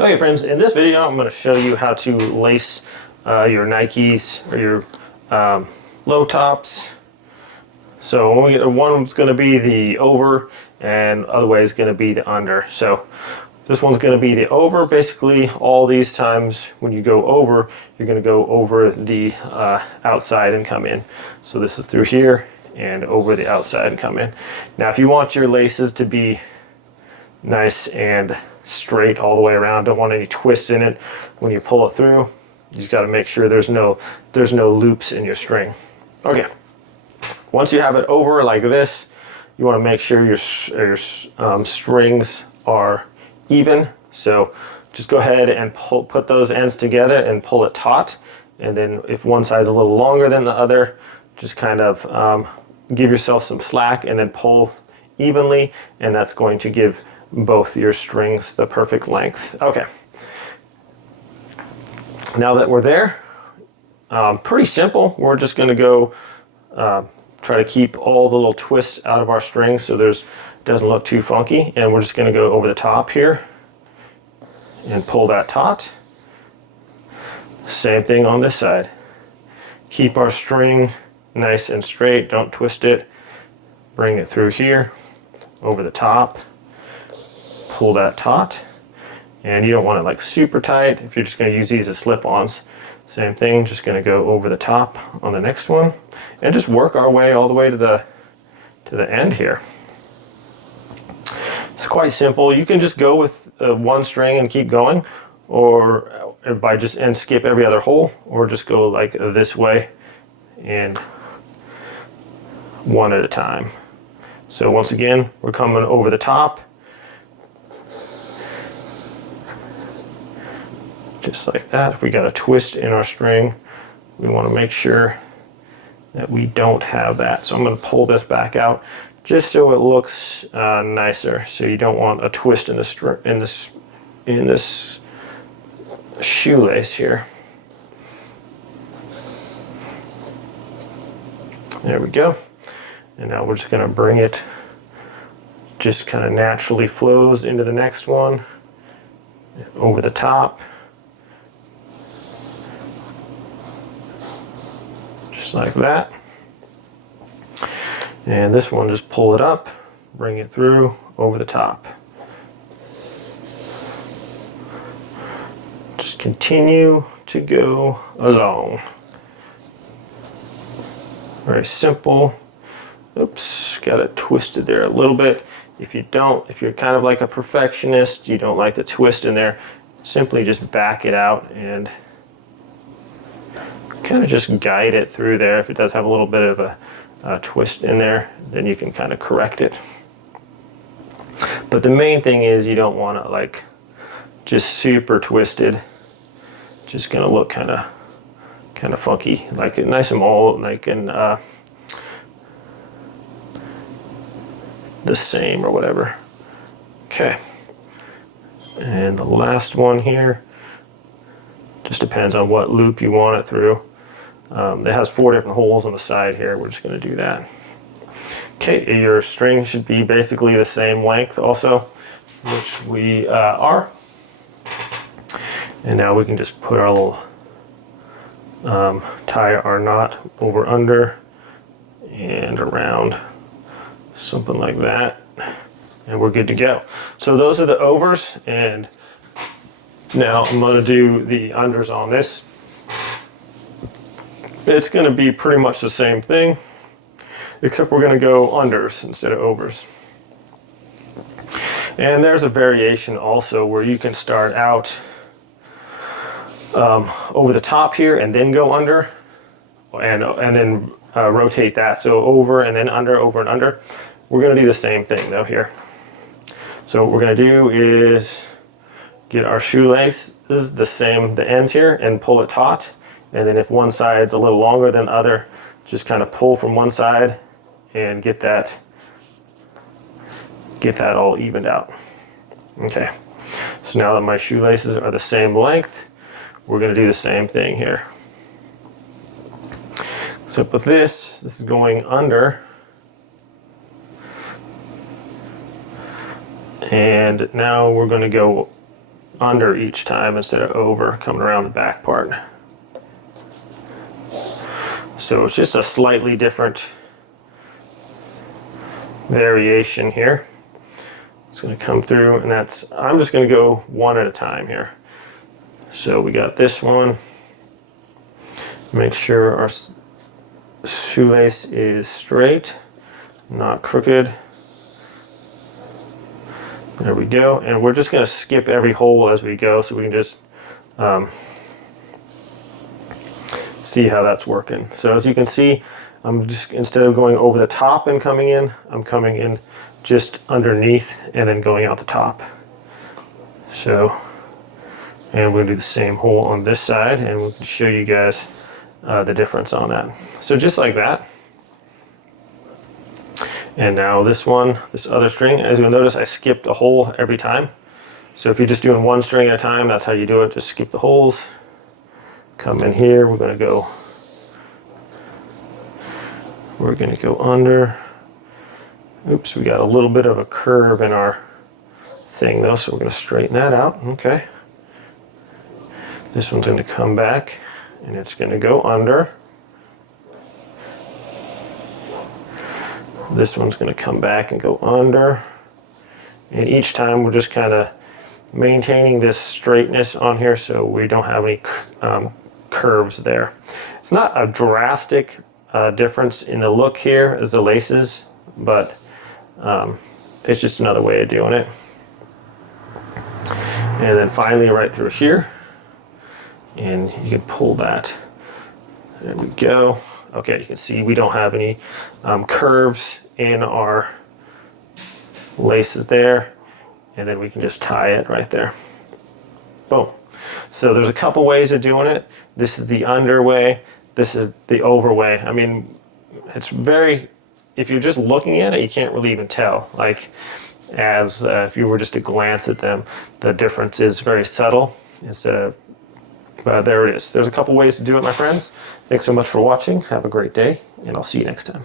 Okay friends, in this video I'm going to show you how to lace your Nikes or your low tops. So one's going to be the over and other way is going to be the under. So this one's going to be the over. Basically all these times when you go over, you're going to go over the outside and come in. So this is through here and over the outside and come in. Now if you want your laces to be nice and straight all the way around, don't want any twists in it when you pull it through, you just got to make sure there's no loops in your string. Okay, once you have it over like this, you want to make sure your strings are even. So just go ahead and put those ends together and pull it taut, and then if one side's a little longer than the other, just kind of give yourself some slack and then pull evenly, and that's going to give both your strings the perfect length. Okay, now that we're there, pretty simple. We're just going to go try to keep all the little twists out of our strings so it doesn't look too funky, and we're just going to go over the top here and pull that taut. Same thing on this side. Keep our string nice and straight, don't twist it. Bring it through here, over the top, pull that taut, and you don't want it like super tight if you're just going to use these as slip-ons. Same thing, just going to go over the top on the next one and just work our way all the way to the end here. It's quite simple. You can just go with one string and keep going, or by and skip every other hole, or just go like this way and one at a time. So once again, we're coming over the top, just like that. If we got a twist in our string, we want to make sure that we don't have that. So I'm going to pull this back out just so it looks nicer. So you don't want a twist in the in this shoelace here. There we go. And now we're just going to bring it, just kind of naturally flows into the next one, over the top. Just like that. And this one, just pull it up, bring it through, over the top. Just continue to go along. Very simple. Oops, got it twisted there a little bit. If you're kind of like a perfectionist, you don't like the twist in there, simply just back it out and kind of just guide it through there. If it does have a little bit of a twist in there, then you can kind of correct it. But the main thing is you don't want it like just super twisted. Just gonna look kind of funky, like nice and all like in the same or whatever. Okay, and the last one here, just depends on what loop you want it through. It has 4 different holes on the side here. We're just going to do that. Okay, your string should be basically the same length also, which we are. And now we can just put our little tie our knot over under and around, something like that, and we're good to go. So those are the overs, and now I'm going to do the unders on this. It's going to be pretty much the same thing, except we're going to go unders instead of overs. And there's a variation also where you can start out over the top here and then go under, and then rotate that. So over and then under, over and under. We're going to do the same thing though here. So what we're going to do is get our shoelace, this is the ends here, and pull it taut. And then if one side's a little longer than the other, just kind of pull from one side and get that all evened out. Okay, so now that my shoelaces are the same length, we're going to do the same thing here. So with this is going under, and now we're going to go under each time instead of over, coming around the back part. So it's just a slightly different variation here. It's going to come through, and I'm just going to go one at a time here. So we got this one. Make sure our shoelace is straight, not crooked. There we go. And we're just going to skip every hole as we go so we can just see how that's working. So as you can see, I'm just, instead of going over the top and coming in, I'm coming in just underneath and then going out the top. So, and we'll do the same hole on this side, and we'll show you guys the difference on that. So just like that. And now this one, this other string, as you'll notice, I skipped a hole every time. So if you're just doing one string at a time, that's how you do it. Just skip the holes. Come in here, we're gonna go under. Oops, we got a little bit of a curve in our thing though, so we're gonna straighten that out. Okay. This one's gonna come back and it's gonna go under. This one's gonna come back and go under. And each time we're just kind of maintaining this straightness on here so we don't have any curves there. It's not a drastic difference in the look here as the laces, but it's just another way of doing it. And then finally right through here, and you can pull that. There we go. Okay, you can see we don't have any curves in our laces there, and then we can just tie it right there. Boom. So there's a couple ways of doing it. This is the under way, this is the over way. I mean, it's very, if you're just looking at it, you can't really even tell. Like, as if you were just to glance at them, the difference is very subtle instead of, but there it is. There's a couple ways to do it, my friends. Thanks so much for watching. Have a great day, and I'll see you next time.